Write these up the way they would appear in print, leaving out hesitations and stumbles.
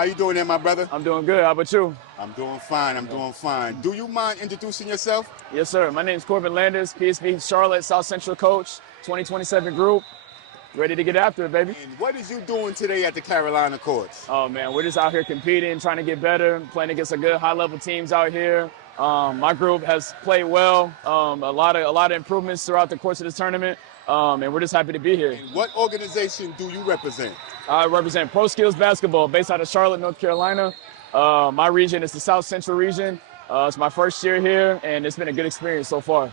How you doing there, my brother? I'm doing good. How about you? I'm doing fine. I'm doing fine. Do you mind introducing yourself? Yes, sir. My name is Corbin Landis, PSV Charlotte South Central coach, 2027 group. Ready to get after it, baby. And what is you doing today at the Carolina courts? Oh, man, we're just out here competing, trying to get better, playing against some good high-level teams out here. My group has played well, a lot of improvements throughout the course of this tournament, and we're just happy to be here. And what organization do you represent? I represent Pro Skills Basketball based out of Charlotte, North Carolina. My region is the South Central region. It's my first year here, and it's been a good experience so far.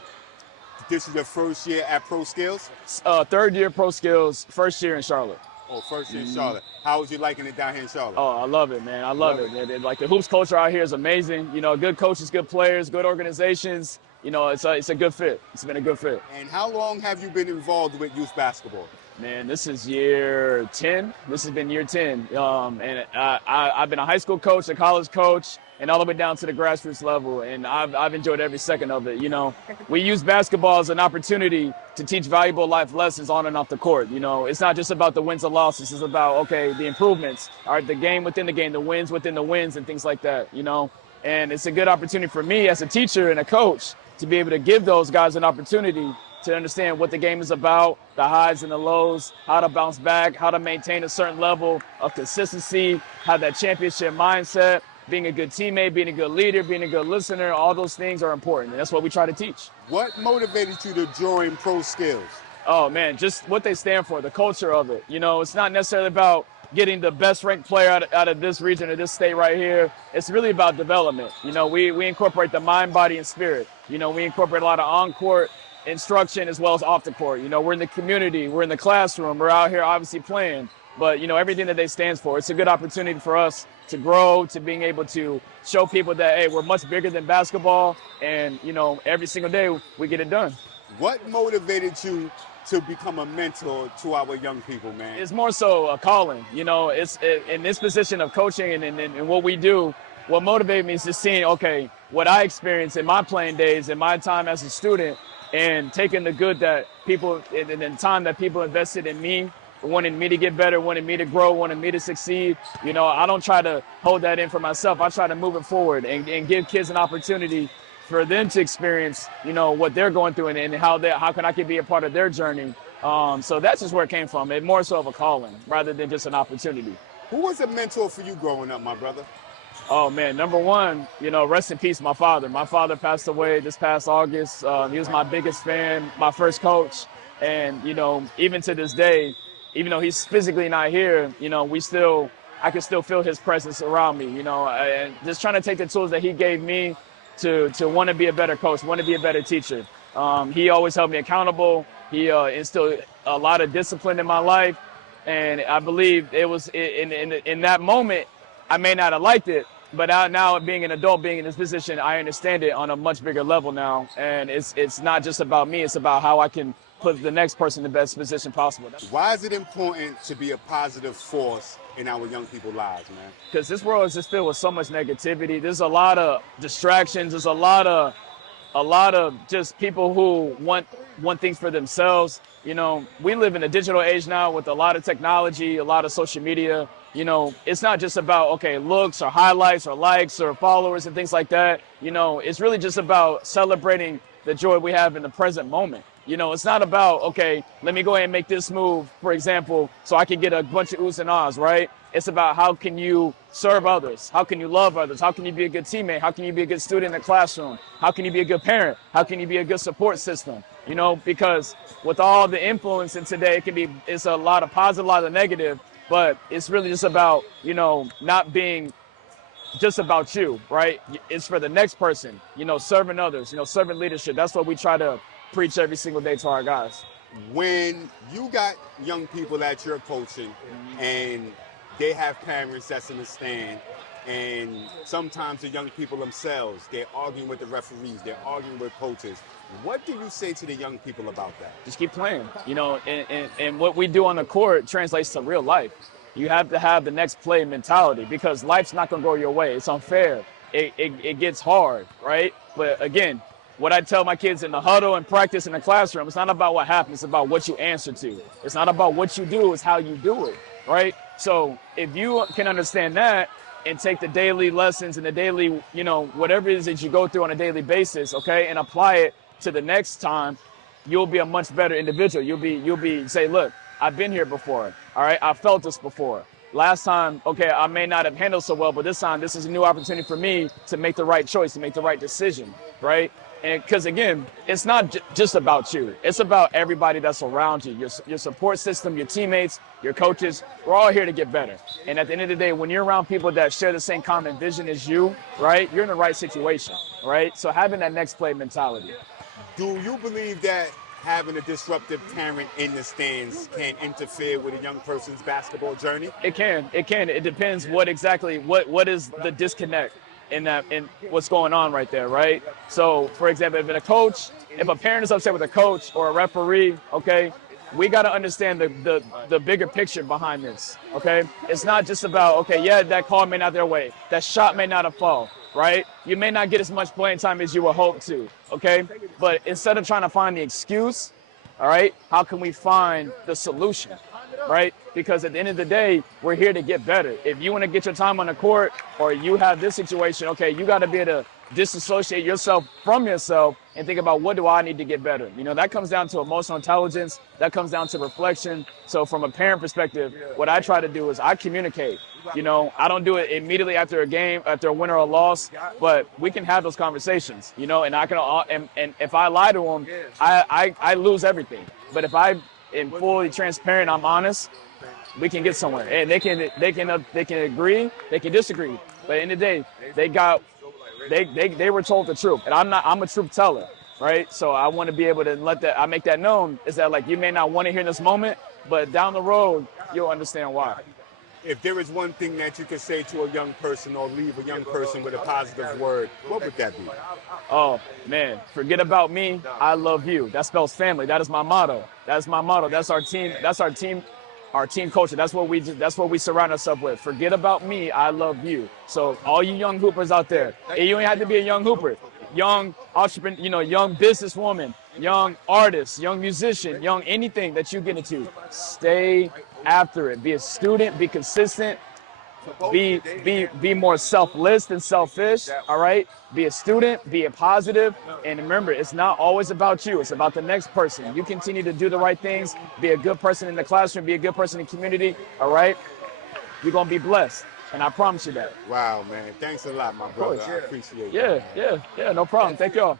This is your first year at Pro Skills? Third year Pro Skills, first year in Charlotte. Oh, first year in Charlotte. How was you liking it down here in Charlotte? Oh, I love it, man. I love it. Like the hoops culture out here is amazing. You know, good coaches, good players, good organizations. You know, it's a good fit. It's been a good fit. And how long have you been involved with youth basketball? Man, this is year 10. This has been year 10. And I've been a high school coach, a college coach, and all the way down to the grassroots level. And I've enjoyed every second of it. You know, we use basketball as an opportunity to teach valuable life lessons on and off the court. You know, it's not just about the wins and losses. It's about, okay, the improvements, all right, the game within the game, the wins within the wins and things like that, you know. And it's a good opportunity for me as a teacher and a coach to be able to give those guys an opportunity to understand what the game is about, the highs and the lows, how to bounce back, how to maintain a certain level of consistency, have that championship mindset, being a good teammate, being a good leader, being a good listener. All those things are important, and that's what we try to teach. What motivated you to join Pro Skills? Oh, man, just what they stand for, the culture of it. You know, it's not necessarily about getting the best ranked player out of this region or this state right here. It's really about development. You know, we incorporate the mind, body, and spirit. You know, we incorporate a lot of on-court instruction as well as off the court. You know, we're in the community, we're in the classroom, we're out here obviously playing, but you know, everything that they stand for, it's a good opportunity for us to grow, to being able to show people that, hey, we're much bigger than basketball, and you know, every single day we get it done. What motivated you to become a mentor to our young people, man? It's more so a calling. You know, in this position of coaching and what we do, what motivated me is just seeing, okay, what I experienced in my playing days, in my time as a student, and taking the good that people, and the time that people invested in me, wanting me to get better, wanting me to grow, wanting me to succeed. You know, I don't try to hold that in for myself. I try to move it forward and give kids an opportunity for them to experience, you know, what they're going through and how can I be a part of their journey. So that's just where it came from. It more so of a calling rather than just an opportunity. Who was a mentor for you growing up, my brother? Oh, man, number one, you know, rest in peace, my father. My father passed away this past August. He was my biggest fan, my first coach. And, you know, even to this day, even though he's physically not here, you know, I can still feel his presence around me, you know, and just trying to take the tools that he gave me to want to be a better coach, want to be a better teacher. He always held me accountable. He instilled a lot of discipline in my life. And I believe it was in that moment, I may not have liked it, but now being an adult, being in this position, I understand it on a much bigger level now. And it's not just about me, it's about how I can put the next person in the best position possible. Why is it important to be a positive force in our young people's lives, man? Because this world is just filled with so much negativity. There's a lot of distractions. There's a lot of just people who want things for themselves. You know, we live in a digital age now with a lot of technology, a lot of social media. You know, it's not just about, okay, looks or highlights or likes or followers and things like that. You know, it's really just about celebrating the joy we have in the present moment. You know, it's not about, okay, let me go ahead and make this move, for example, so I can get a bunch of oohs and ahs, right? It's about how can you serve others? How can you love others? How can you be a good teammate? How can you be a good student in the classroom? How can you be a good parent? How can you be a good support system? You know, because with all the influence in today, it's a lot of positive, a lot of negative, but it's really just about, you know, not being just about you, right? It's for the next person, you know, serving others, you know, serving leadership. That's what we try to preach every single day to our guys. When you got young people that you're coaching and they have parents that's in the stand, and sometimes the young people themselves, they're arguing with the referees, they're arguing with coaches. What do you say to the young people about that? Just keep playing, you know, and what we do on the court translates to real life. You have to have the next play mentality because life's not going to go your way. It's unfair. It gets hard, right? But again, what I tell my kids in the huddle and practice in the classroom, it's not about what happens, it's about what you answer to. It's not about what you do, it's how you do it. right? So if you can understand that and take the daily lessons and the daily, you know, whatever it is that you go through on a daily basis, okay, and apply it to the next time, you'll be a much better individual. You'll be say, look, I've been here before. All right, I felt this before. Last time, okay, I may not have handled so well, but this time, this is a new opportunity for me to make the right choice, to make the right decision, right? And because again, it's not just about you. It's about everybody that's around you, your support system, your teammates, your coaches. We're all here to get better. And at the end of the day, when you're around people that share the same common vision as you, right, you're in the right situation, right? So having that next play mentality. Do you believe that having a disruptive parent in the stands can interfere with a young person's basketball journey? It can. It depends what is the disconnect in what's going on right there, right? So, for example, if a parent is upset with a coach or a referee, okay, we got to understand the bigger picture behind this, okay? It's not just about, okay, yeah, that call may not their way, that shot may not have fallen, right? You may not get as much playing time as you would hope to, okay? But instead of trying to find the excuse, all right, how can we find the solution, right? Because at the end of the day, we're here to get better. If you want to get your time on the court or you have this situation, okay, you got to be able to disassociate yourself from yourself and think about, what do I need to get better? You know, that comes down to emotional intelligence. That comes down to reflection. So from a parent perspective, what I try to do is I communicate. You know, I don't do it immediately after a game, after a win or a loss, but we can have those conversations, you know, and I can, and if I lie to them, I lose everything. But if I am fully transparent, I'm honest, we can get somewhere. And they can agree, they can disagree. But at the end of the day, they were told the truth. And I'm a truth teller, right? So I want to be able to I make that known, is that like, you may not want to hear in this moment, but down the road, you'll understand why. If there is one thing that you could say to a young person or leave a young person with a positive word, what would that be? Oh, man, forget about me. I love you. That spells family. That is my motto. That's my motto. That's our team. That's our team culture. That's what we surround ourselves with. Forget about me. I love you. So all you young hoopers out there, you don't have to be a young hooper. Young entrepreneur, you know, young businesswoman, young artist, young musician, young anything that you get into, stay after it. Be a student, be consistent, be more selfless than selfish, all right? Be a student, be a positive, and remember, it's not always about you, it's about the next person. You continue to do the right things, be a good person in the classroom, be a good person in the community, all right? You're gonna be blessed. And I promise you that. Wow, man. Thanks a lot, my brother. I appreciate it. Yeah, no problem. Thank y'all.